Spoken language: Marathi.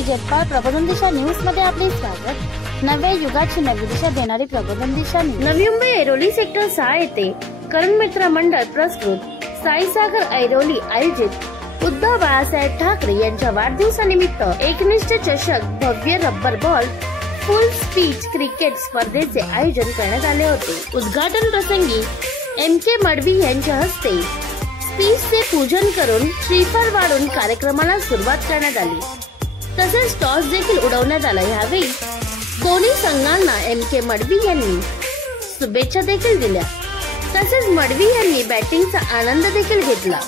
मी जगपाल. प्रबोधन दिशा न्यूज मध्ये आपले स्वागत. नव्या युगाची नवी दिशा देणारी प्रबोधन दिशा न्यूज. नवी मुंबई ऐरोली सेक्टर 6 येथे करण मित्र मंडळ प्रस्तुत साईसागर ऐरोली आयोजित उद्धव बाळासाहेब ठाकरे यांच्या वाढदिवसानिमित्त एकनिष्ठ चषक भव्य रब्बर बॉल फुल स्पीच क्रिकेट स्पर्धेचे आयोजन करण्यात आले होते. उद्घाटन प्रसंगी MK मडवी यांच्या हस्ते स्पीचचे पूजन करून श्रीफळ वाढून कार्यक्रमाला सुरुवात करण्यात आली. तसेच टॉस देखील उडवण्यात आला. यावेळी दोन्ही संघांना MK मडवी यांनी शुभेच्छा देखील दिल्या. तसेच मडवी यांनी बॅटिंगचा आनंद देखील घेतला.